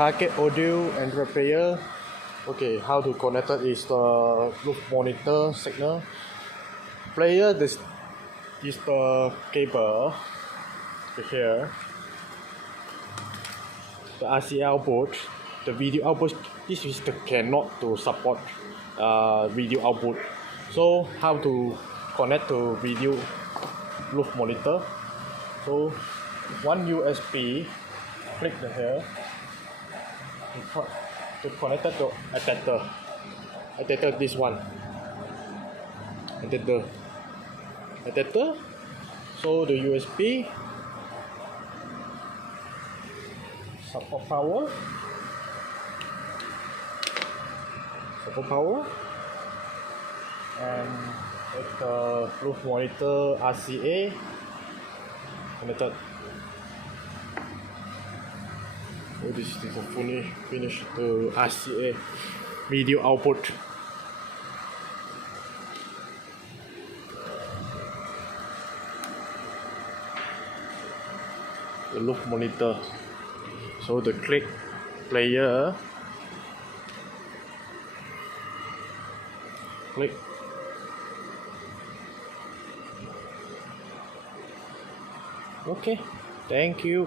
target audio and player. Okay, how to connect it is the roof monitor signal. Player, this is the cable here. The RC output, the video output. This is the cannot to support video output. So how to connect to video roof monitor? So one USB, click the here to connect it to adapter. Adapter this one. Adapter. So the USB support power. And with the roof monitor RCA connected. Oh, this is a finish the RCA video output. The roof monitor. So the click player. Click. Okay, thank you.